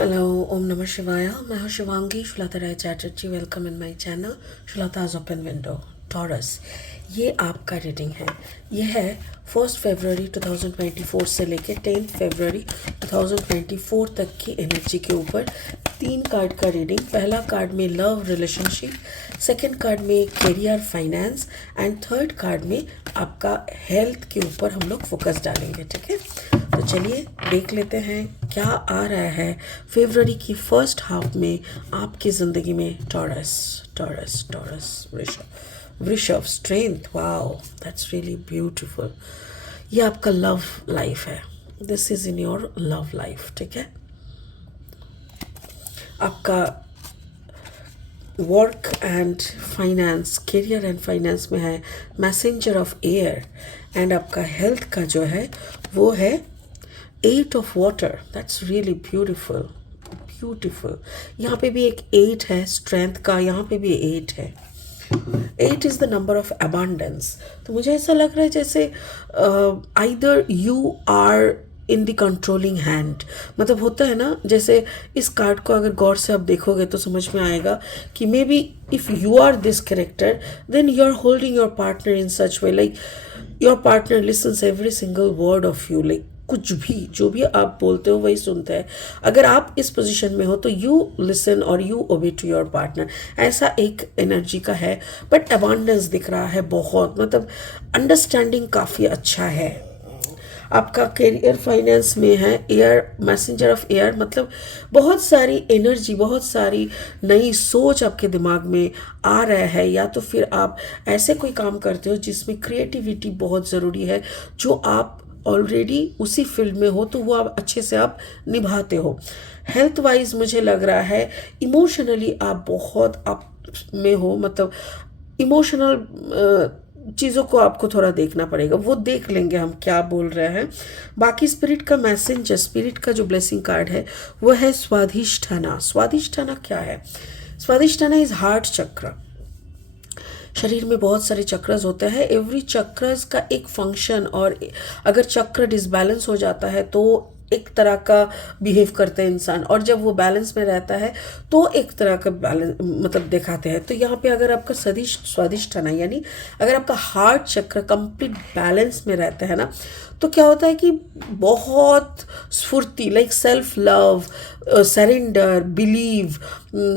Hello, ओम नमः शिवाय। मैं हूँ Shivangi Shulata Rai Chatterjee. Welcome in my channel शुलताज ओपन विंडो। टॉरस, ये आपका रीडिंग है। ये है 1 फरवरी 2024 से लेके 10 फरवरी 2024 तक की एनर्जी के ऊपर 3 कार्ड का रीडिंग। पहला कार्ड में लव रिलेशनशिप, सेकंड कार्ड में career finance and third card में आपका हेल्थ के ऊपर हम लोग फोकस डालेंगे। ठीक है, तो चलिए देख लेते हैं क्या आ रहा है फरवरी की फर्स्ट हाफ में आपकी ज़िंदगी में। टॉरस टॉरस टॉरस वृषभ वृषभ strength. Wow, that's really beautiful. ये आपका लव लाइफ है। This is in your love life. ठीक है, आपका work and finance, career and finance में है मैसेंजर ऑफ एयर। एंड आपका हेल्थ का जो है वो है 8 of water. That's really beautiful beautiful. यहाँ पे भी एक 8 है स्ट्रेंथ का, यहाँ पे भी 8 है। 8 is the number of abundance. तो मुझे ऐसा लग रहा है जैसे either you are in the controlling hand. मतलब होता है ना, जैसे इस कार्ड को अगर गौर से आप देखोगे तो समझ में आएगा कि maybe if you are this character then you are holding your partner in such way like your partner listens every single word of you. Like कुछ भी जो भी आप बोलते हो वही सुनते हैं। अगर आप इस पोजीशन में हो तो यू लिसन और यू ओबे टू योर पार्टनर, ऐसा एक एनर्जी का है। बट अबांडेंस दिख रहा है बहुत, मतलब अंडरस्टैंडिंग काफ़ी अच्छा है। आपका करियर फाइनेंस में है एयर, मैसेंजर ऑफ एयर। मतलब बहुत सारी एनर्जी, बहुत सारी नई सोच आपके दिमाग में आ रहा है। या तो फिर आप ऐसे कोई काम करते हो जिसमें क्रिएटिविटी बहुत ज़रूरी है, जो आप ऑलरेडी उसी फील्ड में हो तो वो आप अच्छे से आप निभाते हो। हेल्थ वाइज मुझे लग रहा है इमोशनली आप बहुत आप में हो, मतलब इमोशनल चीज़ों को आपको थोड़ा देखना पड़ेगा। वो देख लेंगे हम क्या बोल रहे हैं। बाकी स्पिरिट का मैसेंजर, स्पिरिट का जो ब्लेसिंग कार्ड है वो है स्वाधिष्ठाना। स्वाधिष्ठाना क्या है? स्वाधिष्ठाना इज हार्ट चक्र। शरीर में बहुत सारे चक्रस होते हैं। एवरी चक्रस का एक फंक्शन, और अगर चक्र डिसबैलेंस हो जाता है तो एक तरह का बिहेव करते हैं इंसान, और जब वो बैलेंस में रहता है तो एक तरह का बैलेंस मतलब दिखाते हैं। तो यहाँ पे अगर आपका स्वादिष्ठाना यानी अगर आपका हार्ट चक्र कंप्लीट बैलेंस में रहता है ना, तो क्या होता है कि बहुत स्फूर्ति, like self love, surrender, believe,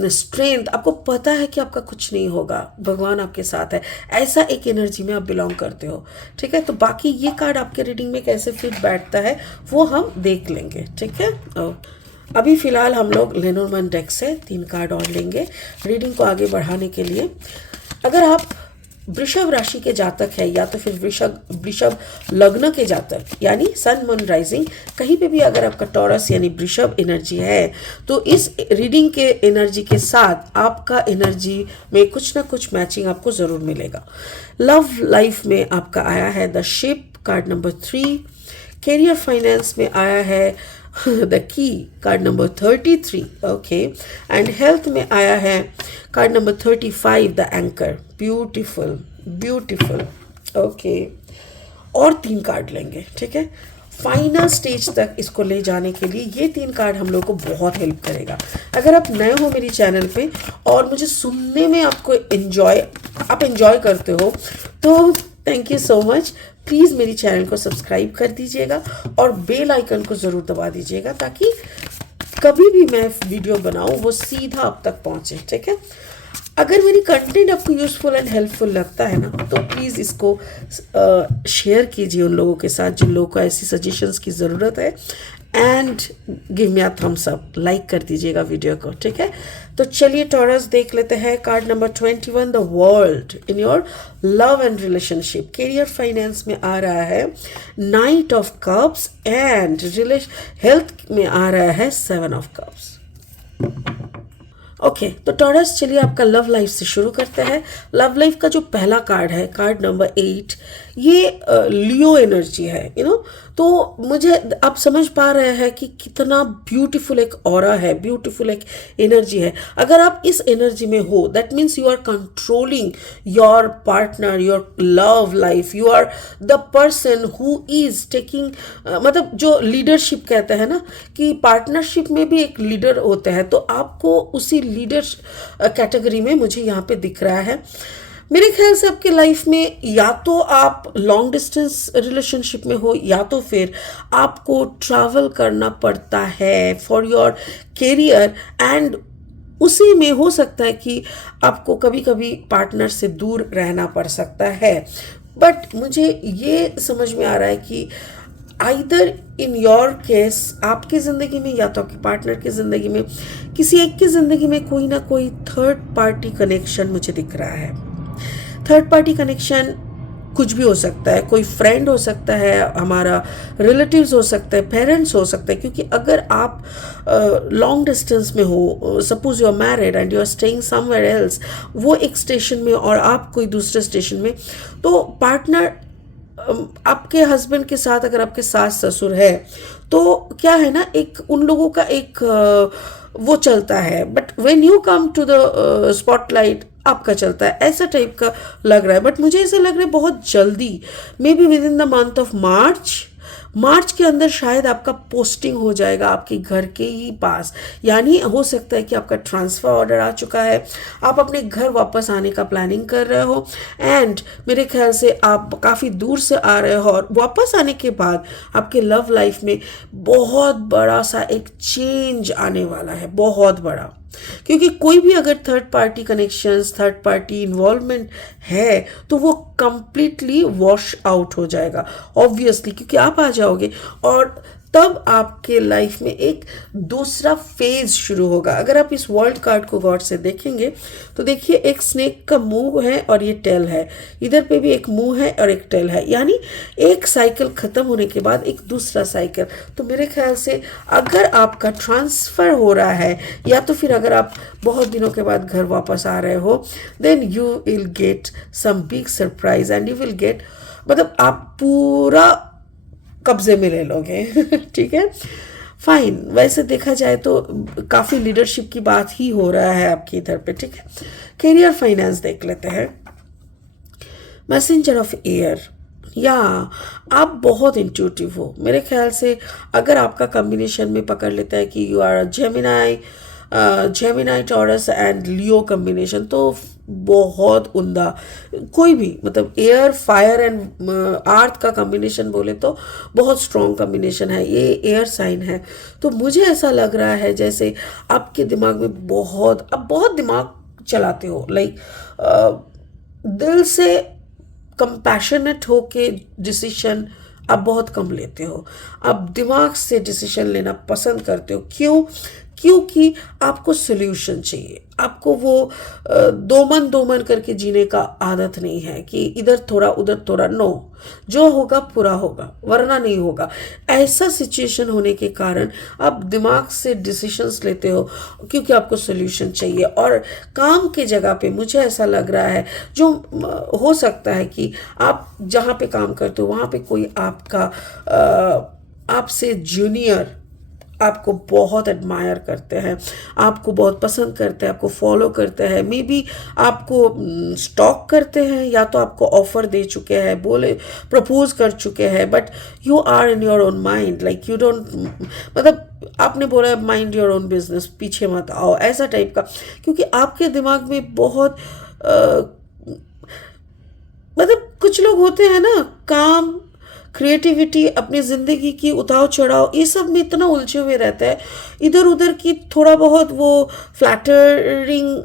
strength. आपको पता है कि आपका कुछ नहीं होगा, भगवान आपके साथ है, ऐसा एक एनर्जी में आप बिलोंग करते हो। ठीक है, तो बाकी ये कार्ड आपके रीडिंग में कैसे फिट बैठता है वो हम देख लेंगे। ठीक है, अभी फ़िलहाल हम लोग लेनोर्मैन डेक से 3 कार्ड और लेंगे रीडिंग को आगे बढ़ाने के लिए। अगर आप वृषभ राशि के जातक है या तो फिर वृषभ लग्न के जातक यानी सन मून राइजिंग, कहीं पे भी अगर आपका टॉरस यानी वृषभ एनर्जी है तो इस रीडिंग के एनर्जी के साथ आपका एनर्जी में कुछ ना कुछ मैचिंग आपको ज़रूर मिलेगा। लव लाइफ में आपका आया है the ship, card number 3। Career finance में आया है the key, card number 33। Okay, and health में आया है card number 35 the anchor. Beautiful beautiful. Okay, और 3 कार्ड लेंगे। ठीक है, फाइनल स्टेज तक इसको ले जाने के लिए ये 3 कार्ड हम लोग को बहुत हेल्प करेगा। अगर आप नए हो मेरी चैनल पे और मुझे सुनने में आपको आप एंजॉय करते हो तो thank you so much. Please मेरी चैनल को सब्सक्राइब कर दीजिएगा और बेल आइकन को ज़रूर दबा दीजिएगा ताकि कभी भी मैं वीडियो बनाऊं वो सीधा आप तक पहुंचे। ठीक है, अगर मेरी कंटेंट आपको यूज़फुल एंड हेल्पफुल लगता है ना तो प्लीज़ इसको शेयर कीजिए उन लोगों के साथ जिन लोगों को ऐसी सजेशंस की ज़रूरत है, and give me a thumbs up, like कर दीजिएगा वीडियो को। ठीक है, तो चलिए टॉरस देख लेते हैं। Card number 21 the world in your love and relationship. Career finance में आ रहा है night of cups, and health में आ रहा है 7 ऑफ कप्स। ओके, तो टॉरस चलिए आपका लव लाइफ से शुरू करते हैं। लव लाइफ का जो पहला कार्ड है कार्ड नंबर 8, ये लियो एनर्जी है। तो मुझे आप समझ पा रहे हैं कि कितना ब्यूटीफुल एक ऑरा है, ब्यूटीफुल एक एनर्जी है। अगर आप इस एनर्जी में हो, that means you are controlling your partner, your love life, you are the person who is taking, मतलब जो लीडरशिप कहते हैं ना, कि पार्टनरशिप में भी एक लीडर होते हैं, तो आपको उसी लीडर कैटेगरी में मुझे यहाँ पे दिख रहा है। मेरे ख्याल से आपके लाइफ में या तो आप लॉन्ग डिस्टेंस रिलेशनशिप में हो, या तो फिर आपको ट्रैवल करना पड़ता है फॉर योर कैरियर, एंड उसी में हो सकता है कि आपको कभी कभी पार्टनर से दूर रहना पड़ सकता है। बट मुझे ये समझ में आ रहा है कि आइदर इन योर केस, आपकी ज़िंदगी में या तो आपके पार्टनर की ज़िंदगी में, किसी एक की ज़िंदगी में कोई ना कोई थर्ड पार्टी कनेक्शन मुझे दिख रहा है। थर्ड पार्टी कनेक्शन कुछ भी हो सकता है, कोई फ्रेंड हो सकता है, हमारा रिलेटिव्स हो सकता है, पेरेंट्स हो सकता है, क्योंकि अगर आप लॉन्ग डिस्टेंस में हो, suppose you are married and you are staying somewhere else, वो एक स्टेशन में और आप कोई दूसरे स्टेशन में, तो पार्टनर आपके हस्बैंड के साथ अगर आपके सास ससुर है, तो क्या है ना, एक उन लोगों का एक वो चलता है, but when you come to the spotlight आपका चलता है, ऐसा टाइप का लग रहा है। बट मुझे ऐसा लग रहा है बहुत जल्दी, may be with in the month of March के अंदर शायद आपका पोस्टिंग हो जाएगा आपके घर के ही पास, यानी हो सकता है कि आपका ट्रांसफ़र ऑर्डर आ चुका है, आप अपने घर वापस आने का प्लानिंग कर रहे हो, एंड मेरे ख्याल से आप काफ़ी दूर से आ रहे हो, और वापस आने के बाद आपके लव लाइफ में बहुत बड़ा सा एक चेंज आने वाला है, बहुत बड़ा। क्योंकि कोई भी अगर third party connections, third party involvement है, तो वो कंप्लीटली वॉश आउट हो जाएगा ऑब्वियसली, क्योंकि आप आ जाओगे और तब आपके लाइफ में एक दूसरा फेज शुरू होगा। अगर आप इस वर्ल्ड कार्ड को गॉड से देखेंगे तो देखिए, एक स्नेक का मुंह है और ये टेल है, इधर पे भी एक मुंह है और एक टेल है, यानी एक साइकिल खत्म होने के बाद एक दूसरा साइकिल। तो मेरे ख्याल से अगर आपका ट्रांसफ़र हो रहा है, या तो फिर अगर आप बहुत दिनों के बाद घर वापस आ रहे हो, then you will get some big surprise and you will get, मतलब आप पूरा कब्जे में ले लोगे। ठीक है, फाइन। वैसे देखा जाए तो काफ़ी लीडरशिप की बात ही हो रहा है आपकी इधर पे। ठीक है, करियर फाइनेंस देख लेते हैं। मैसेंजर ऑफ एयर, या आप बहुत इंट्यूटिव हो मेरे ख्याल से। अगर आपका कॉम्बिनेशन में पकड़ लेता है कि you are Gemini Taurus and Leo combination, तो बहुत उम्दा। कोई भी, मतलब एयर, फायर एंड अर्थ का कॉम्बिनेशन बोले तो बहुत स्ट्रॉन्ग कॉम्बिनेशन है, ये एयर साइन है। तो मुझे ऐसा लग रहा है जैसे आपके दिमाग में आप बहुत दिमाग चलाते हो, लाइक दिल से कंपैशनेट होके डिसीजन आप बहुत कम लेते हो, आप दिमाग से डिसीजन लेना पसंद करते हो। क्योंकि आपको सोल्यूशन चाहिए, आपको वो दो मन करके जीने का आदत नहीं है कि इधर थोड़ा उधर थोड़ा। नो, जो होगा पूरा होगा, वरना नहीं होगा। ऐसा सिचुएशन होने के कारण आप दिमाग से डिसीजंस लेते हो क्योंकि आपको सोल्यूशन चाहिए। और काम के जगह पे मुझे ऐसा लग रहा है, जो हो सकता है कि आप जहाँ पे काम करते हो वहाँ पे कोई आपका आपसे जूनियर आपको बहुत एडमायर करते हैं, आपको बहुत पसंद करते हैं, आपको फॉलो करते हैं, मे बी आपको स्टॉक करते हैं, या तो आपको ऑफर दे चुके हैं, बोले प्रपोज कर चुके हैं, but you are in your own mind, like you don't, मतलब आपने बोला माइंड योर ओन बिजनेस, पीछे मत आओ, ऐसा टाइप का। क्योंकि आपके दिमाग में बहुत मतलब कुछ लोग होते हैं ना, काम, क्रिएटिविटी, अपनी ज़िंदगी की उतार चढ़ाव, ये सब में इतना उलझे हुए रहता है, इधर उधर की थोड़ा बहुत वो फ्लैटरिंग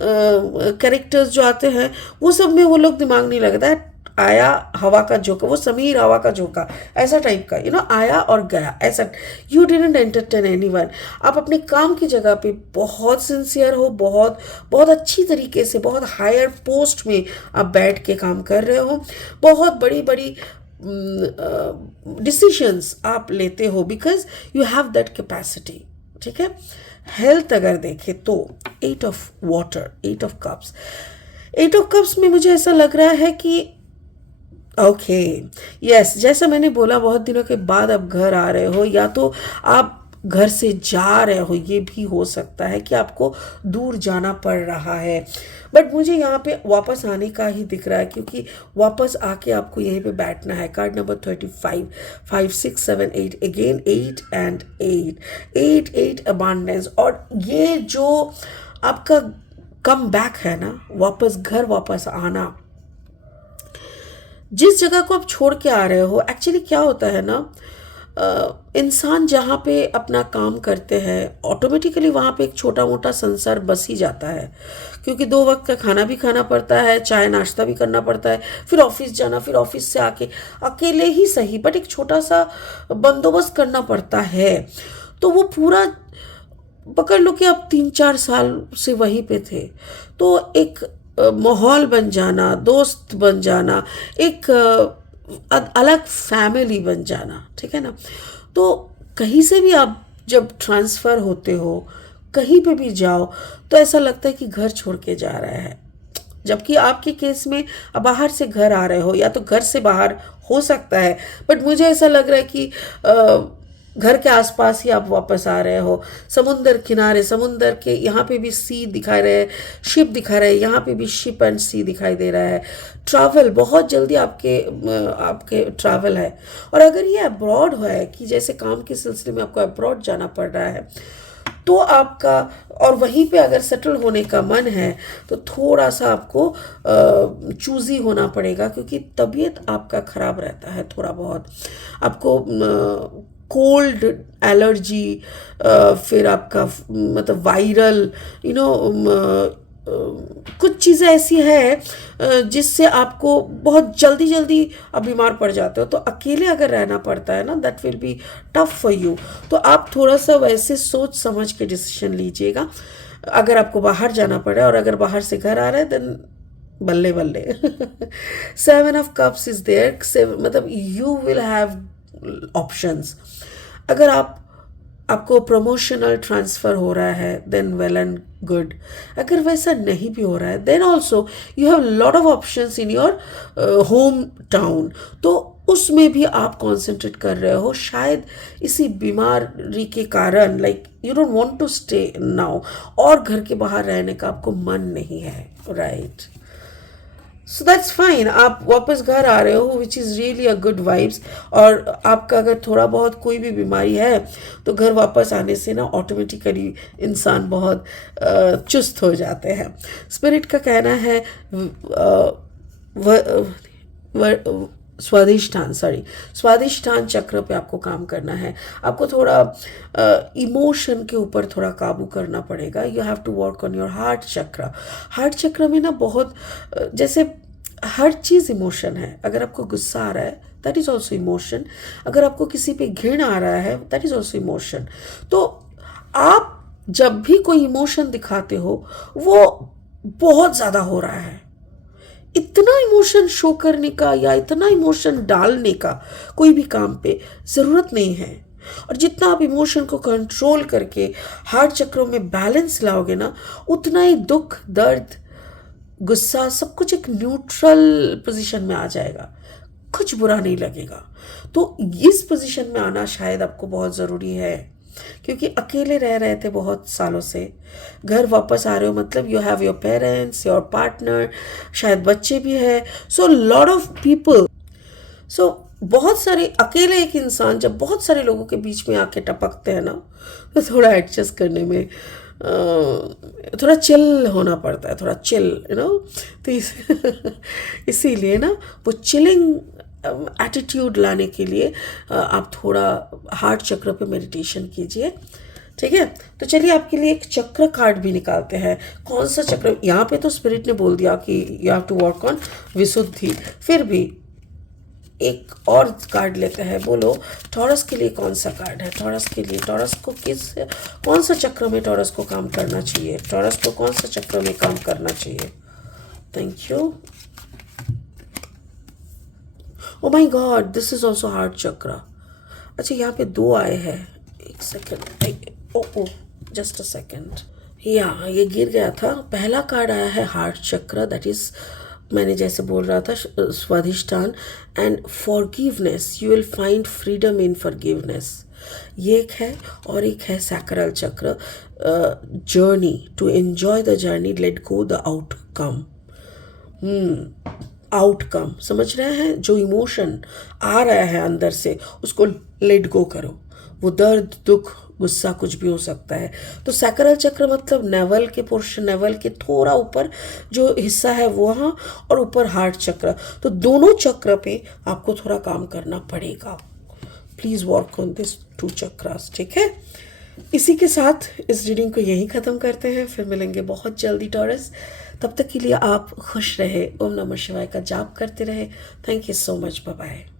कैरेक्टर्स जो आते हैं वो सब में वो लोग दिमाग नहीं लगता है। आया हवा का झोंका, वो समीर हवा का झोंका, ऐसा टाइप का, आया और गया, ऐसा। You didn't entertain anyone. आप अपने काम की जगह पे बहुत सिंसियर हो, बहुत बहुत अच्छी तरीके से, बहुत हायर पोस्ट में आप बैठ के काम कर रहे हो, बहुत बड़ी बड़ी डिसीशंस आप लेते हो, because you have that capacity. ठीक है, हेल्थ अगर देखें तो 8 ऑफ वाटर, 8 ऑफ कप्स में मुझे ऐसा लग रहा है कि ओके, यस, जैसा मैंने बोला बहुत दिनों के बाद आप घर आ रहे हो, या तो आप घर से जा रहे हो, ये भी हो सकता है कि आपको दूर जाना पड़ रहा है। बट मुझे यहाँ पे वापस आने का ही दिख रहा है, क्योंकि वापस आके आपको यहीं पे बैठना है। Card number 35, 5, 6, 7, 8, again 8 and 8, 8 abundance. और ये जो आपका कम बैक है ना, वापस घर वापस आना, जिस जगह को आप छोड़ के आ रहे हो, एक्चुअली क्या होता है ना, इंसान जहाँ पे अपना काम करते हैं ऑटोमेटिकली वहाँ पे एक छोटा मोटा संसार बस ही जाता है, क्योंकि 2 वक्त का खाना भी खाना पड़ता है, चाय नाश्ता भी करना पड़ता है, फिर ऑफिस जाना, फिर ऑफिस से आके अकेले ही सही बट एक छोटा सा बंदोबस्त करना पड़ता है। तो वो पूरा पकड़ लो कि आप 3-4 साल से वहीं पे थे, तो एक माहौल बन जाना, दोस्त बन जाना, एक अलग फैमिली बन जाना, ठीक है ना। तो कहीं से भी आप जब ट्रांसफ़र होते हो, कहीं पे भी जाओ, तो ऐसा लगता है कि घर छोड़ के जा रहा है। जबकि आपके केस में अब बाहर से घर आ रहे हो, या तो घर से बाहर हो सकता है, बट मुझे ऐसा लग रहा है कि घर के आसपास ही आप वापस आ रहे हो। समुंदर किनारे, समुंदर के यहाँ पे भी सी दिखा रहे हैं, शिप दिखा रहे हैं, यहाँ पे भी शिप एंड सी दिखाई दे रहा है। ट्रैवल बहुत जल्दी आपके ट्रैवल है। और अगर ये अब्रॉड है कि जैसे काम के सिलसिले में आपको अब्रॉड जाना पड़ रहा है, तो आपका, और वहीं पे अगर सेटल होने का मन है, तो थोड़ा सा आपको चूज़ी होना पड़ेगा, क्योंकि तबीयत आपका ख़राब रहता है थोड़ा बहुत। आपको कोल्ड एलर्जी, फिर आपका मतलब वायरल, यू नो, कुछ चीज़ें ऐसी है जिससे आपको बहुत जल्दी जल्दी आप बीमार पड़ जाते हो। तो अकेले अगर रहना पड़ता है ना, that will be tough for you. तो आप थोड़ा सा वैसे सोच समझ के डिसीजन लीजिएगा, अगर आपको बाहर जाना पड़े। और अगर बाहर से घर आ रहे हैं, देन बल्ले बल्ले। 7 of Cups इज देयर, मतलब यू विल हैव ऑप्शंस। अगर आपको प्रमोशनल ट्रांसफ़र हो रहा है, देन वेल एंड गुड। अगर वैसा नहीं भी हो रहा है, then also you have lot of options in your home town. तो उसमें भी आप कॉन्सेंट्रेट कर रहे हो, शायद इसी बीमारी के कारण, like you don't want to stay now, और घर के बाहर रहने का आपको मन नहीं है, राइट। सो दैट्स फाइन, आप वापस घर आ रहे हो, which is really a good vibes. और आपका अगर थोड़ा बहुत कोई भी बीमारी है, तो घर वापस आने से ना ऑटोमेटिकली इंसान बहुत चुस्त हो जाते हैं। स्पिरिट का कहना है स्वादिष्ठान चक्र पे आपको काम करना है। आपको थोड़ा इमोशन के ऊपर थोड़ा काबू करना पड़ेगा। You have to work on your heart chakra. Heart chakra में ना बहुत जैसे हर चीज़ इमोशन है। अगर आपको गुस्सा आ रहा है, दैट इज़ ऑल्सो इमोशन। अगर आपको किसी पे घृणा आ रहा है, दैट इज़ ऑल्सो इमोशन। तो आप जब भी कोई इमोशन दिखाते हो, वो बहुत ज़्यादा हो रहा है। इतना इमोशन शो करने का या इतना इमोशन डालने का कोई भी काम पे ज़रूरत नहीं है। और जितना आप इमोशन को कंट्रोल करके हार्ट चक्रों में बैलेंस लाओगे ना, उतना ही दुख, दर्द, गुस्सा सब कुछ एक न्यूट्रल पोजीशन में आ जाएगा, कुछ बुरा नहीं लगेगा। तो इस पोजीशन में आना शायद आपको बहुत ज़रूरी है, क्योंकि अकेले रह रहे थे बहुत सालों से। घर वापस आ रहे हो, मतलब you have your parents, your partner, शायद बच्चे भी है। सो लॉट ऑफ पीपल, सो बहुत सारे अकेले एक इंसान जब बहुत सारे लोगों के बीच में आके टपकते हैं ना, तो थोड़ा एडजस्ट करने में थोड़ा चिल होना पड़ता है, थोड़ा चिल, यू नो। तो इसीलिए ना वो चिलिंग एटीट्यूड लाने के लिए आप थोड़ा हार्ट चक्र पे मेडिटेशन कीजिए, ठीक है। तो चलिए आपके लिए एक चक्र कार्ड भी निकालते हैं। कौन सा चक्र, यहाँ पे तो स्पिरिट ने बोल दिया कि you have to work on Vishuddhi, फिर भी एक और कार्ड लेते हैं। बोलो टॉरस के लिए कौन सा कार्ड है? टॉरस के लिए, टॉरस को कौन सा चक्र में टॉरस को काम करना चाहिए? टॉरस को कौन सा चक्र में काम करना चाहिए? Thank you. Oh my God, this is also heart chakra. अच्छा, यहाँ पे 2 आए हैं, एक second, oh just a second. या ये गिर गया था। पहला कार्ड आया है हार्ट चक्र, दैट इज मैंने जैसे बोल रहा था Swadhisthana and forgiveness, you will find freedom in forgiveness, ये एक है। और एक है sacral chakra, journey, to enjoy the journey, let go the outcome. Outcome समझ रहे हैं, जो इमोशन आ रहा है अंदर से उसको लेट गो करो, वो दर्द दुख गुस्सा कुछ भी हो सकता है। तो सैक्रल चक्र मतलब नेवल के पोर्शन, नेवल के थोड़ा ऊपर जो हिस्सा है वो, वहाँ, और ऊपर हार्ट चक्र। तो दोनों चक्र पे आपको थोड़ा काम करना पड़ेगा। Please work on this 2 chakras, ठीक है। इसी के साथ इस रीडिंग को यहीं ख़त्म करते हैं, फिर मिलेंगे बहुत जल्दी टॉरस। तब तक के लिए आप खुश रहे, ओम नमः शिवाय का जाप करते रहे। Thank you so much, bye bye.